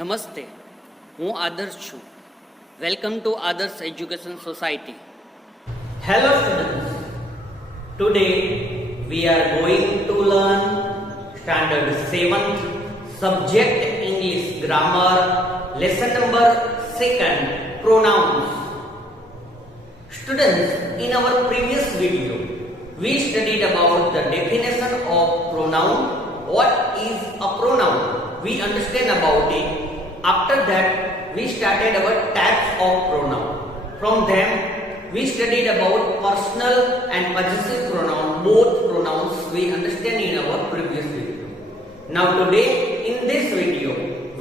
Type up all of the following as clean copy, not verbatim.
નમસ્તે, હું આદર્શ છું. વેલકમ ટુ આદર્શ education society. Hello students, today we are going to learn standard 7th subject English grammar lesson number 2 pronouns. Students, in our previous video we studied about the definition of pronoun. What is a pronoun? We understand about it. After that we started our types of pronoun. From them we studied about personal and possessive pronoun. Both pronouns we understand in our previous video. Now today in this video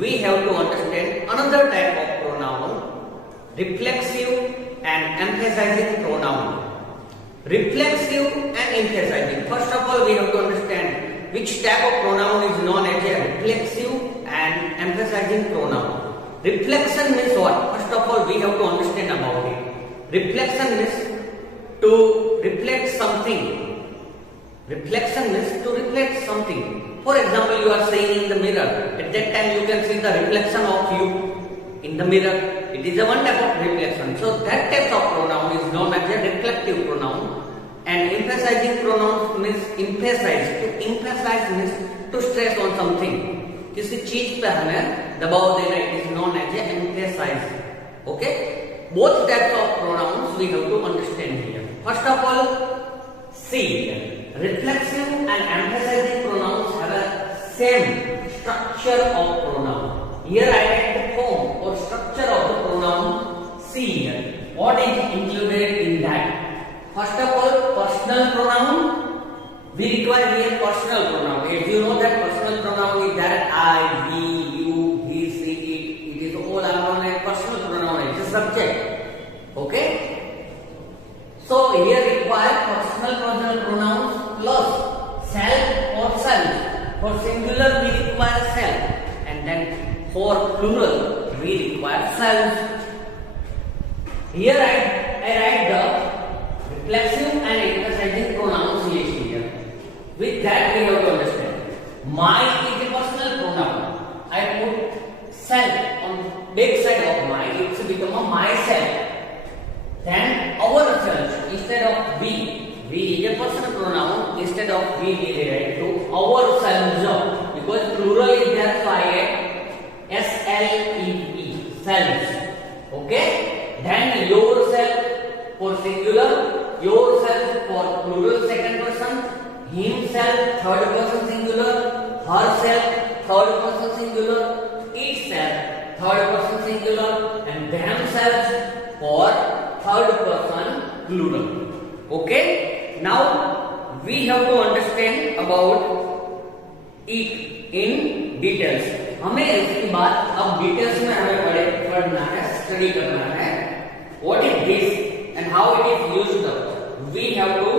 we have to understand another type of pronoun, reflexive and emphasizing pronoun. Reflexive and emphasizing. First of all we have to understand which type of pronoun is known as a reflexive and emphasizing pronoun. Reflection means what? First of all we have to understand about it. Reflection means to reflect something. Reflection means to reflect something. For example, you are seeing in the mirror. At that time you can see the reflection of you in the mirror. It is a one type of reflection. So that type of pronoun is known as a reflective pronoun. And emphasizing pronoun means emphasize. To emphasize means to stress on something. किसी चीज पे हमें दबाव देना, it is known as a emphasize. Okay? Both types of pronouns we have to understand here. First of all, see, reflexive and emphasizing pronouns have a same structure of pronoun. Here I write the form or structure of the pronoun see. What is included in that? First of all, personal pronoun. We require here personal pronoun. If you know that personal pronoun is that I, we, you, he, she, it is all are known as personal pronoun. It is subject. Okay? So here require personal pronouns plus self or self. For singular we require self, and then for plural we require self. Here I write the reflexive and emphasizing pronouns list here. With that we have to understand. My is a personal pronoun. I put self on back side of my. It's become a myself. Then ourselves instead of we. We is a personal pronoun. Instead of we write to ourselves because plural is there, so I add S-L-E-E, selves. Okay? Then yourself for singular, yourself for plural second person, himself third person singular, herself third person singular, itself third person singular, and themselves for third person plural. Okay? Now we have to understand about it in details. हमें इसके बाद अब details में हमें पढ़ना है, study करना है. What is this and how it is used? We have to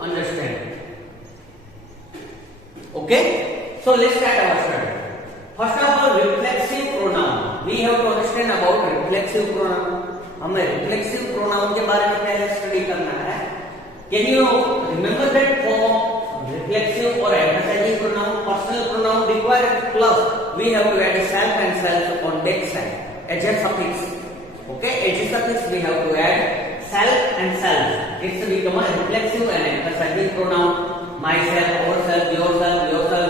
understand. Okay? So let's start our study. First of all, reflexive pronoun. We have to understand about reflexive pronoun. हमें reflexive pronoun के बारे में पहले study करना है. Can you remember that form? Reflexive or emphasizing pronoun, personal pronoun require plus. We have to add self and self on back side. Adjective suffix. Okay? Adjective suffix we have to add self and self. It's become a reflexive and emphasizing pronoun. Myself, ourself, yourself,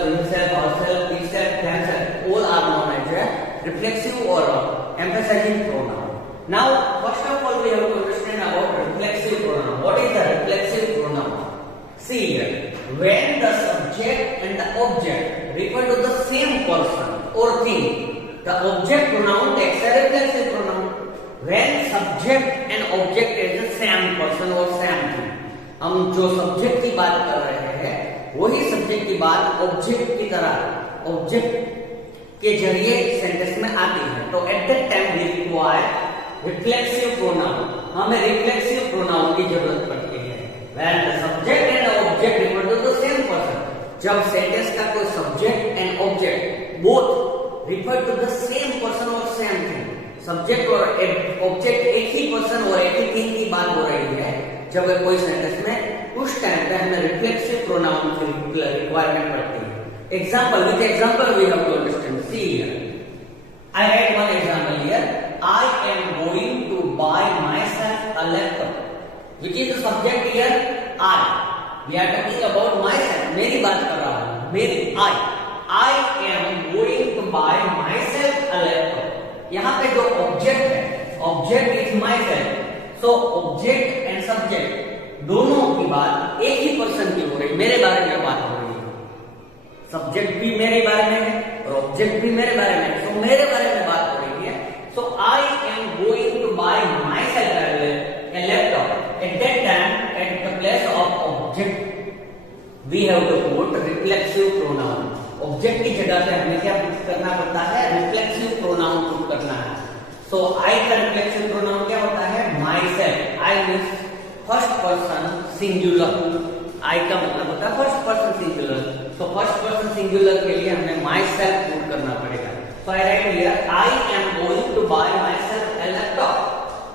himself, herself, itself, themself. All are known as a reflexive or emphasizing pronoun. Now, first of all, we have to understand about reflexive pronoun. What is the reflexive pronoun? See here, when the subject and the object refer to the same person or thing, the object pronoun takes a reflexive pronoun. When subject and object is the same person or same thing, हम जो subject की बात कर रहे हैं वही subject की बात ऑब्जेक्ट की तरह ऑब्जेक्ट के जरिए सेंटेंस में आती है, तो at that time we require reflexive pronoun. हमें रिफ्लेक्सिव प्रोनाउन की जरूरत पड़ती है. When the subject and object refer to the same person. जब सेंटेंस का कोई subject and object both refer to the same person और सेम थिंग. सब्जेक्ट और ऑब्जेक्ट एक ही पर्सन और एक ही थिंग की बात हो रही है जब कोई सेंटेंस में, उस टाइम पे हमें रिफ्लेक्सिव प्रोनाउन की रिक्वायरमेंट पड़ती है. Example, with example we have to understand. See here, I write one example here. I am going to buy myself a laptop. Which is the subject here? I. We are talking about myself. मेरी बात कर रहा हूँ. मेरी I am going to buy myself a laptop. यहाँ पे जो object है, object is myself. So object and subject दोनों की बात एक ही पर्सन की हो रही, मेरे बारे में बात हो रही है. सब्जेक्ट भी मेरे बारे में है और ऑब्जेक्ट भी मेरे बारे में है. So मेरे बारे में बात हो रही है. So I am going to buy myself a laptop. At that time, at the place of object, we have to put reflexive pronoun. Object की जगह पे हमें क्या पुट करना पड़ता है? रिफ्लेक्सिव प्रोनाउन पुट करना है. सो आई का रिफ्लेक्सिव प्रोनाउन क्या होता है? myself. I means first person singular. I का मतलब होता है फर्स्ट पर्सन सिंगुलर. तो फर्स्ट पर्सन सिंगुलर के लिए हमें myself पुट करना पड़ेगा. So I write here, I am going to buy myself a laptop.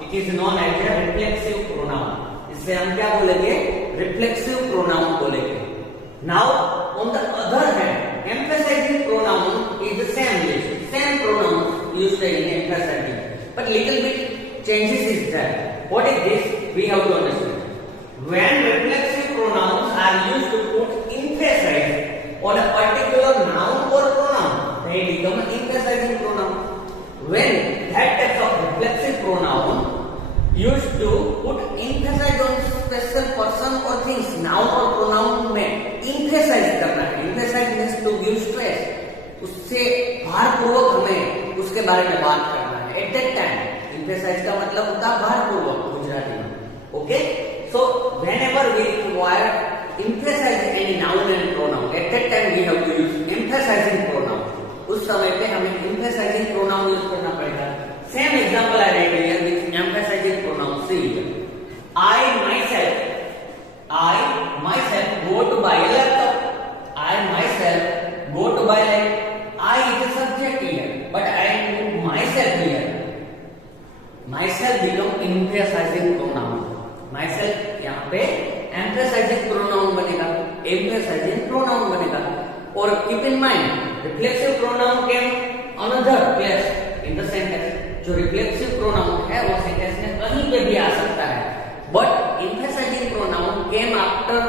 It is known as a reflexive pronoun. इससे हम क्या बोलेंगे? Reflexive pronoun बोलेंगे. Now, on the other hand, emphasizing pronoun is the same list. Same pronouns used in emphasizing. But little bit changes is there. What is this? We have to understand. When reflexive pronouns are used to put emphasis on a particular noun or pronoun, they become emphasizing pronoun. When that type of reflexive pronoun used to put emphasis on special person or things, noun or pronoun में emphasize करना है. Emphasize means to give stress. उससे भारपूर्वक हमें उसके बारे में बात करना है. At that time, emphasize का मतलब होता है भारपूर्वक गुजराती में. Okay? So whenever we require emphasize any noun and pronoun, at that time we have to use emphasizing pronoun. उस समय पे हमें emphasizing pronoun यूज करना पड़ेगा. Same example I write here with emphasizing pronoun. See here. I myself go to buy a laptop. I myself go to buy a laptop. I is a subject here, but I put myself here. Myself become emphasizing pronoun. Myself यहाँ पे emphasizing pronoun बनेगा, emphasizing pronoun बनेगा. और keep in mind, reflexive pronoun came another place in the sentence. जो reflexive pronoun है वो sentence में कहीं पे भी आ सकता है. But emphasizing pronoun came after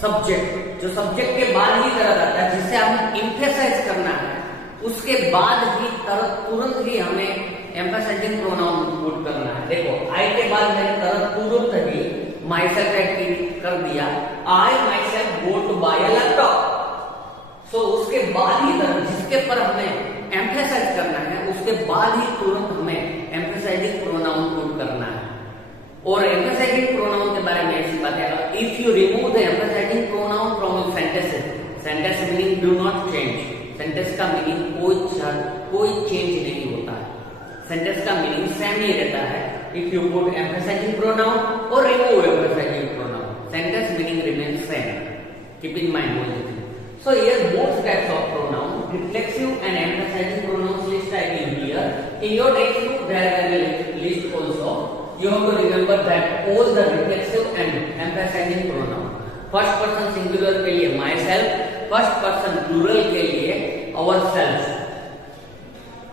subject. जो subject के बाद ही तरह आता है, जिससे हमें emphasize करना है, उसके बाद ही तुरंत ही हमें emphasizing pronoun पुट करना है. देखो I के बाद मैंने तुरंत ही myself कर दिया. I myself go to buy a laptop. So उसके बाद ही जिसके पर हमें emphasize करना है, उसके बाद ही तुरंत हमें emphasizing pronoun पुट करना है. और emphasizing pronoun के बारे में ऐसी बात है, if you remove the emphasizing pronoun from sentences, sentence meaning do not change. Sentence का meaning कोई change नहीं होता है. Sentence का meaning same ही रहता है. If you put emphasizing pronoun or remove emphasizing pronoun, sentence meaning remains same. Keep in mind all this. So here both types of pronoun, reflexive and emphasizing pronouns list I give here. In your textbook there is a list also. You have to remember that all the reflexive and emphasizing pronoun. First person singular के लिए myself, first person plural के लिए ourselves.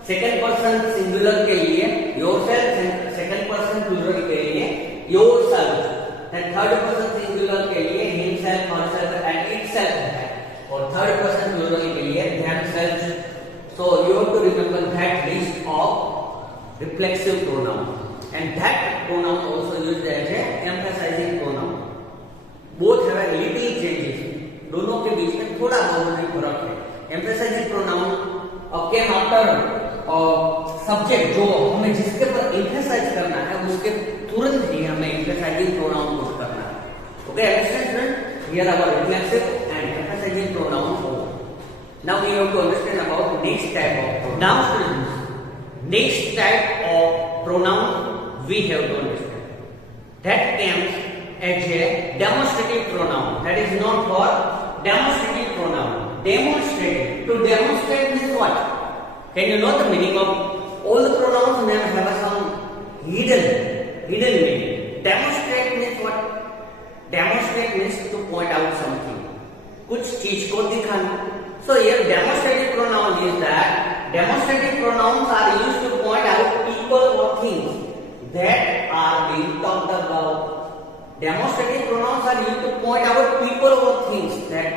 Second person singular के लिए yourself, second person plural के लिए yourself. Then third person singular के लिए himself, herself and itself है. और third person plural के लिए themselves. So you have to remember that list of reflexive pronoun. And that pronoun also used as a emphasizing pronoun. Both have a little changes. दोनों के बीच में थोड़ा बहुत ही फर्क है. Emphasizing pronoun came after subject, जो हमें जिसके पर emphasize करना है उसके तुरंत ही हमें emphasizing pronoun यूज करना है. Okay, understand student? Here our reflexive and emphasizing pronoun over. Now we have to understand about next type of pronoun. Now students, next type of pronoun we have to understand. That comes as a demonstrative pronoun. That is known for demonstrative pronoun. Demonstrative. To demonstrate means what? Can you know the meaning of all the pronouns? May have some hidden meaning. Demonstrate means what? Demonstrate means to point out something. कुछ चीज को दिखाना. So here demonstrative pronoun is that demonstrative pronouns are used to point out people or things that are being talked about. Demonstrative pronouns are used to point out people or things that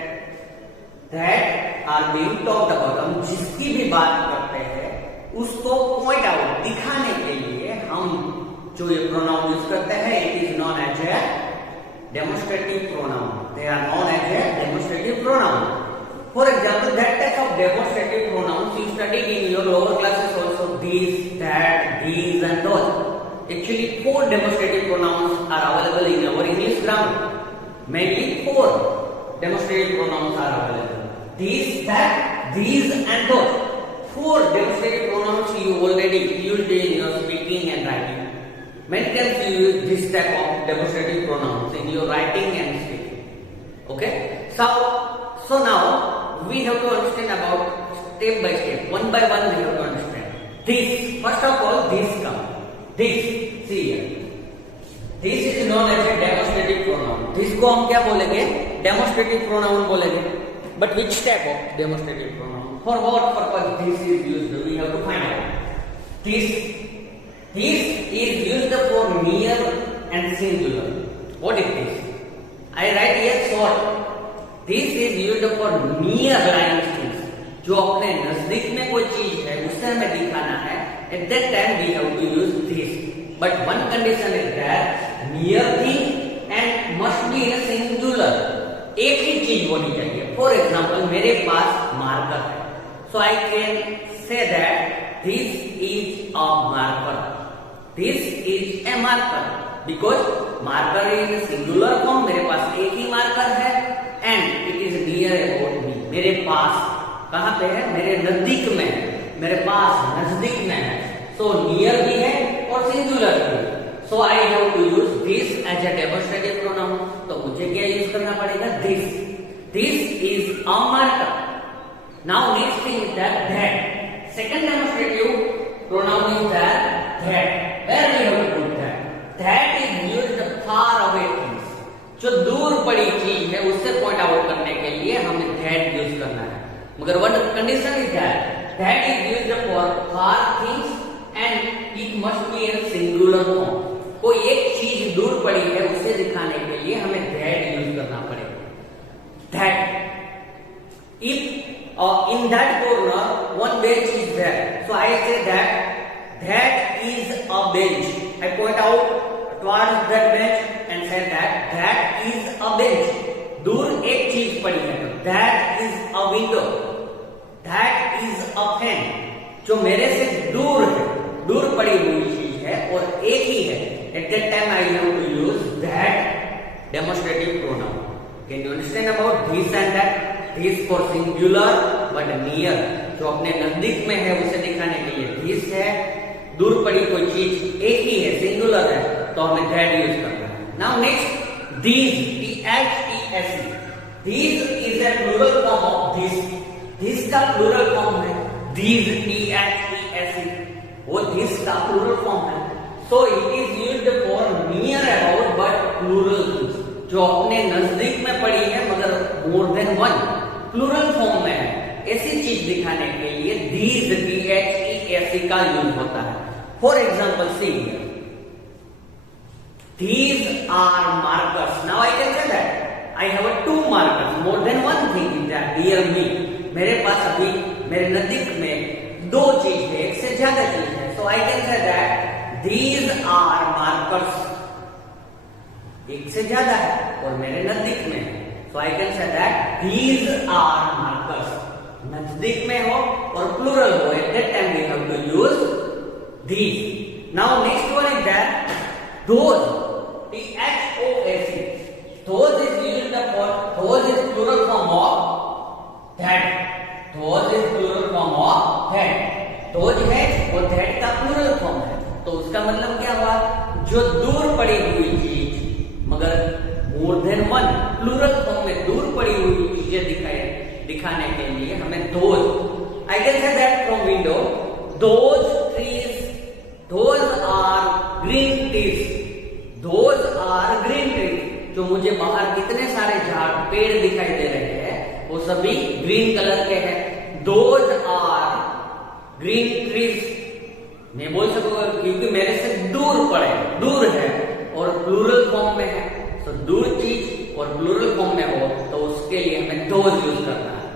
are being talked about. हम जिसकी भी बात करते हैं उसको point out दिखाने के लिए हम जो ये pronoun यूज करते हैं, it is known as a demonstrative pronoun. They are known as a demonstrative pronoun. For example, that type of demonstrative pronouns you studied in your lower classes also. These, that, these, and those. Actually, 4 demonstrative pronouns are available in our English grammar. Mainly 4 demonstrative pronouns are available. These, that, these, and those. 4 demonstrative pronouns you already used in your speaking and writing. Many times you use this type of demonstrative pronouns in your writing and speaking. Okay? So now we have to understand about step by step, one by one we have to understand. This, first of all, this comes. This, see here. This is known as a demonstrative pronoun. This को हम क्या बोलेंगे? Demonstrative pronoun बोलेंगे. But which type of demonstrative pronoun? For what purpose this is used? We have to find out. This is used for near and singular. What is this? I write here short. This is used for near lying things. जो अपने नजदीक में कोई चीज है उससे हमें दिखाना है. At that time we have to use this. But one condition is that near thing and must be in a singular. एक ही चीज होनी चाहिए. For example, मेरे पास मार्कर है. So I can say that this is a marker. This is a marker because marker is singular form. मेरे पास एक ही marker है and it is near about me. मेरे पास कहाँ पे है? मेरे नजदीक में है. मेरे पास नजदीक में है. So near भी है और singular भी. So I have to use this as a demonstrative pronoun. तो मुझे क्या यूज करना पड़ेगा? This. This is a marker. Now next thing is that. Second demonstrative pronoun is that. Where we have to put that? That is used far away things. जो दूर पड़ी चीज है उससे पॉइंट आउट करने के लिए हमें that यूज करना है. मगर one condition is that is used for far things and it must be in singular form. कोई एक चीज दूर पड़ी है उसे दिखाने के लिए हमें that यूज करना पड़ेगा. That if in that corner one bench is there, so I say that is a bench. I point out towards that bench and say that is a bench. दूर एक चीज पड़ी है तो that is a window. That is a fan. जो मेरे से दूर है, दूर पड़ी हुई चीज है और एक ही है. At that time I have to use that demonstrative pronoun. Can you understand about this and that? This for singular but near. जो अपने नजदीक में है उसे दिखाने के लिए this है. दूर पड़ी कोई चीज एक ही है, सिंगुलर है, तो हमें that यूज करना है. Now next, these, T-H-E-S-E. These is a plural form of this. This का plural form है these, T-H-E-S-E. वो this का plural form है. So it is used for near about but plural things. जो अपने नजदीक में पड़ी है मगर more than one plural form में है. ऐसी चीज दिखाने के लिए these, T-H-E-S-E का यूज होता है. For example, see here. These are markers. Now I can say that I have 2 markers. More than one thing is that near me. मेरे पास अभी मेरे नजदीक में 2 चीज है, एक से ज्यादा चीज है. So I can say that these are markers. एक से ज्यादा है और मेरे नजदीक में है. So I can say that these are markers. नजदीक में हो और प्लूरल हो. At that time we have to use these. Now next one is that those. T-H-O-S-E. Those is used for, those is plural form of that. Those is plural form of that. Those है और that का plural form है. तो उसका मतलब क्या हुआ? जो दूर पड़ी हुई चीज मगर more than one plural form में दूर पड़ी हुई चीजें दिखाने के लिए हमें those. I can say that from window. Those trees, those are green trees. Those are green trees. जो मुझे बाहर कितने सारे झाड़ पेड़ दिखाई दे रहे हैं वो सभी ग्रीन कलर के हैं. Those are ग्रीन ट्रीज मैं बोल सकूंगा क्योंकि मेरे से दूर है और प्लूरल फॉर्म में है। तो दूर चीज और प्लूरल फॉर्म में हो तो उसके लिए हमें दोज यूज करना है।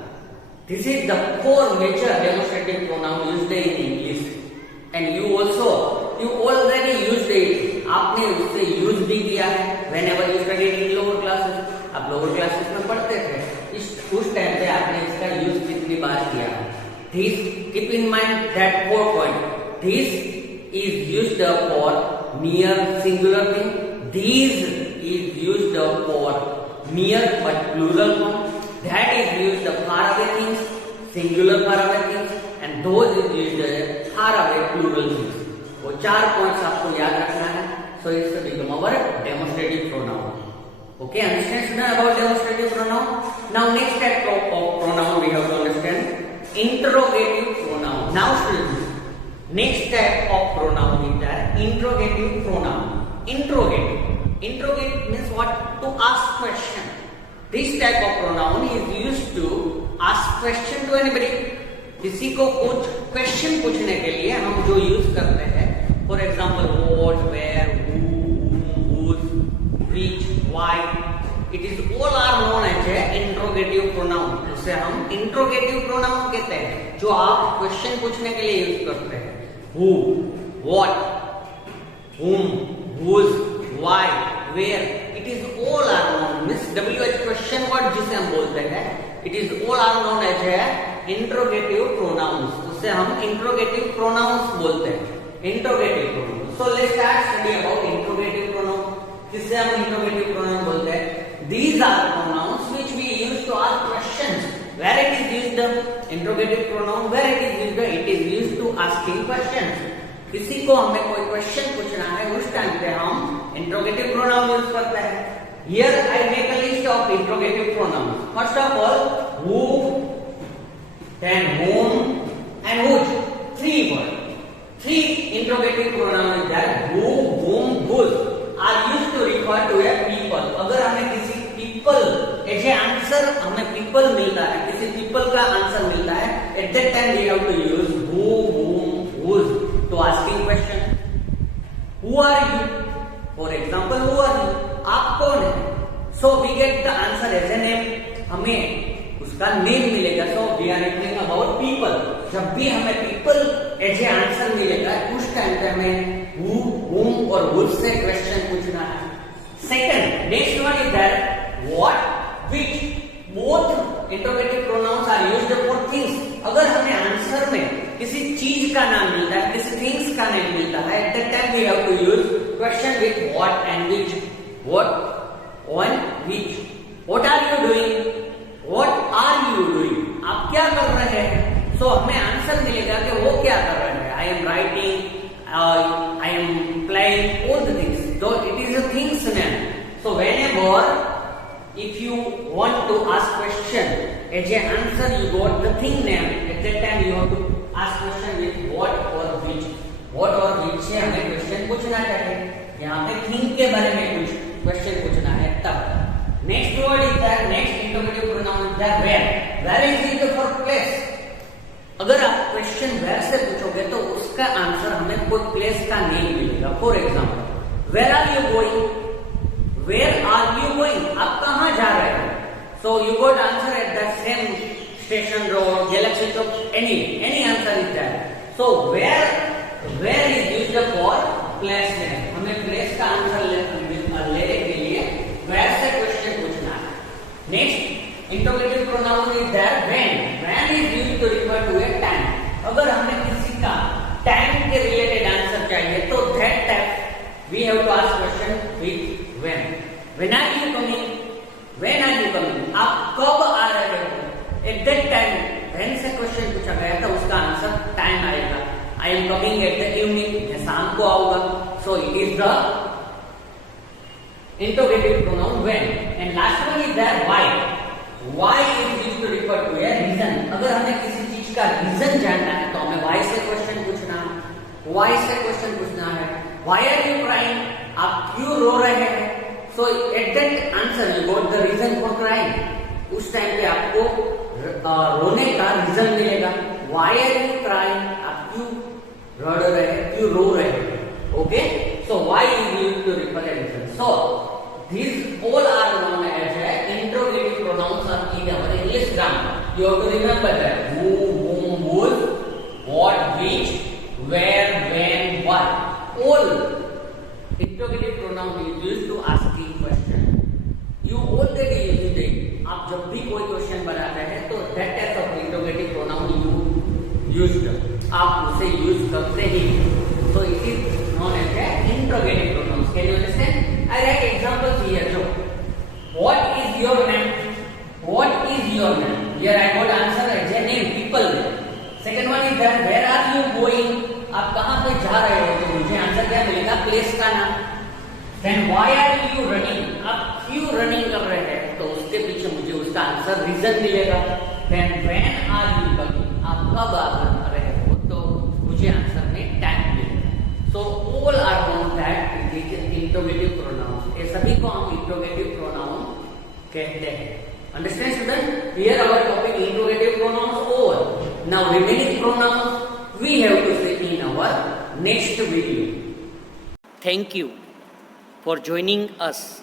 This is the 4 major demonstrative pronoun used in English and you already used it. आपने उससे यूज भी किया है whenever you studied in lower classes. आप लोअर क्लासेस में पढ़ते थे, उस टाइम पे आपने इसका यूज कितनी बार किया है। This, keep in mind that 4 point. This is used for mere singular thing. These is used for mere but plural form. That is used far away things, singular far away things, and those is used far away plural things. वो 4 points आपको याद रखना है. So it's become our demonstrative pronoun. Okay, understand student about demonstrative pronoun? Now next type of pronoun we have to understand. Interrogative pronoun. Now students, next type of pronoun is that interrogative pronoun. Interrogative means what? To ask question. This type of pronoun is used to ask question to anybody. किसी को कुछ question पूछने के लिए हम जो use करते हैं, for example what, where, who, whose, which, why, it is all are known as interrogative pronoun. उसे हम इंट्रोगेटिव प्रोनाउन कहते हैं, जो आप क्वेश्चन पूछने के लिए यूज करते हैं। Who, what, whom, whose, why, where, it is all are known means WH question word जिसे हम बोलते हैं, it is all are known as interrogative pronouns. उसे हम इंट्रोगेटिव प्रोनाउंस बोलते हैं, interrogative pronouns. So let's start study about interrogative pronoun. किससे हम इंट्रोगेटिव प्रोनाउन बोलते हैं? These are pronouns which we use to ask questions. Where it is used the interrogative pronoun, where it is used to asking questions. किसी को हमें कोई question पूछना है, उस टाइम पे हम इंट्रोगेटिव प्रोनाउन यूज करते हैं। Here I make a list of interrogative pronouns. First of all, who, then whom, and which. 3 words. 3 interrogative pronouns is there. Who, whom, whose are used to refer to a people. अगर हमें किसी people ऐसे answer हमें people मिलता है, किसी people का answer मिलता है, at that time we have to use who, whom, whose to asking question. Who are you? For example, who are you? आप कौन है? So we get the answer as a name. हमें उसका name मिलेगा। So we are talking about people. जब भी हमें people ऐसे आंसर मिलेगा, उस टाइम पे हमें who, whom और whose से क्वेश्चन पूछना है। Second, next one is that what, which. Both interrogative pronouns are used for things. अगर हमें आंसर में किसी चीज का नाम मिलता है, किसी थिंग्स का नाम मिलता है, at that time we have to use question with what and which. What, when, which. What are you doing? What are you doing? आप क्या कर रहे हैं? So हमें आंसर मिलेगा कि वो क्या कर रहे हैं। I am writing, I am playing, all the things. So it is a things name. So whenever if you want to ask question as a answer you got the thing name, at that time you have to ask question with what or which. What or which से हमें question पूछना चाहिए। यहाँ पे thing के बारे में कुछ क्वेश्चन पूछना है तब। Next word is that, next interrogative pronoun is that where. Where is used for place. अगर आप क्वेश्चन वेयर से पूछोगे तो उसका आंसर हमें कोई प्लेस का नेम मिलेगा। For example, where are you going? Where are you going? आप कहाँ जा रहे हैं? So you got answer at the same station, road, Galaxy Chowk, any answer is that. So where is used for place name. हमें place का answer लेने के लिए वेयर से क्वेश्चन पूछना है। Next interrogative pronoun is that when. When is used to refer to a time. अगर हमें किसी का टाइम के रिलेटेड आंसर चाहिए तो that time we have to ask question with when. When are you coming? When are you coming? आप कब आ रहे हो? At that time, when से क्वेश्चन पूछा गया था उसका आंसर टाइम आएगा। I am coming at the evening. मैं शाम को आऊंगा। So it is the interrogative pronoun when. And last one is that why. Why is used to refer to a reason. अगर हमें किसी चीज का रीजन जानना है तो हमें why से क्वेश्चन पूछना है। Why से क्वेश्चन पूछना है। Why are you crying? आप क्यों रो रहे हैं? So at that answer you got the reason for crying. उस टाइम पे आपको रोने का रीजन मिलेगा। Why are you crying? आप रड़ रहे, क्यों रो रहे. Okay, so why is used to refer addition? So these all are known as interrogative pronouns are in our English grammar. You have to remember that who, whom, whose, what, which, where, when, what. All interrogative pronoun is used to asking question. You already used it. आप जब भी कोई question बनाते हैं तो that type of interrogative pronoun you used. आप उसे use करते ही. So it is known as interrogative pronouns. Can you understand? I write examples here. So, what is your name? What is your name? Here I got answer as a name, people name. Second one is that where are you going? आप कहाँ पे जा रहे हो? तो मुझे answer क्या मिलेगा? प्लेस का नाम. Then why are you running? आप क्यों रनिंग कर रहे हैं? तो उसके पीछे मुझे उसका आंसर रीजन मिलेगा. Then when are you coming? आप कब आ रहे हो? तो मुझे आंसर में टाइम मिलेगा. So all are known that interrogative pronouns. ये सभी को हम interrogative pronoun कहते हैं. Understand, student? Here our topic interrogative pronouns over. Now remaining pronouns we have to see in our next video. Thank you for joining us.